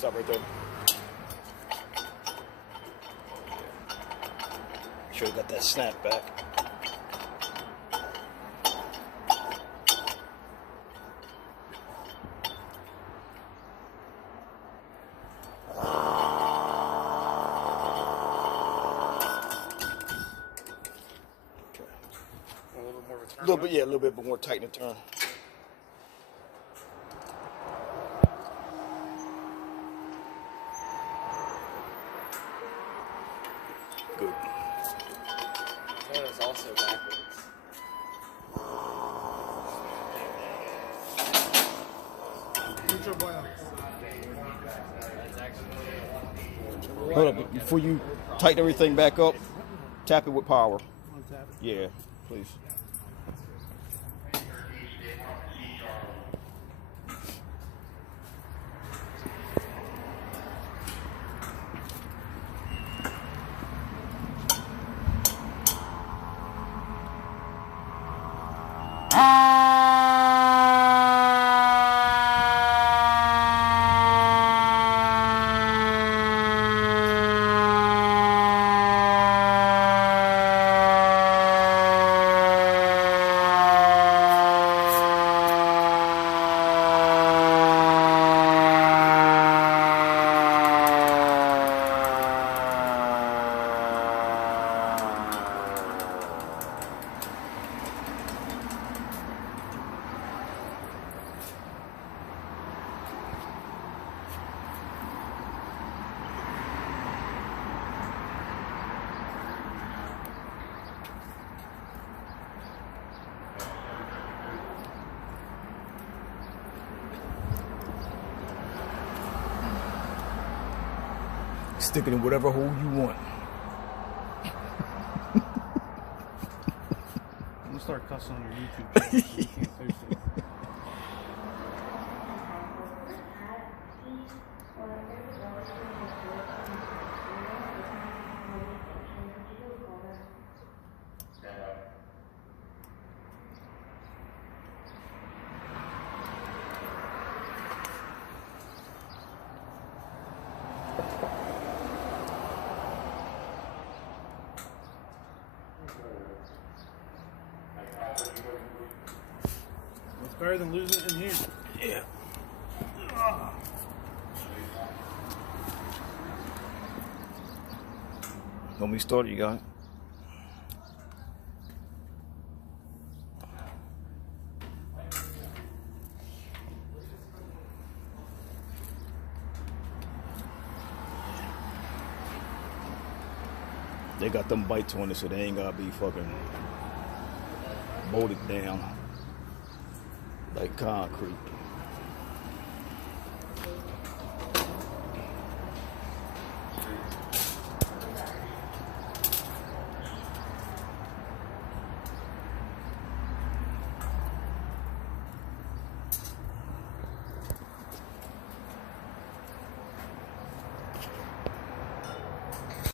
Stop right there. Sure you got that snap back. A little bit, yeah, a little bit more tight in the turn. Good. That is also backwards. Hold up, before you tighten everything back up, tap it with power. Yeah, please. Stick it in whatever hole you want. I'm gonna start cussing on your YouTube channel. So you can't post it. It's better than losing it in here. Yeah. When we started, you got it. They got them bites on it, so they ain't gotta be fucking bolted down like concrete.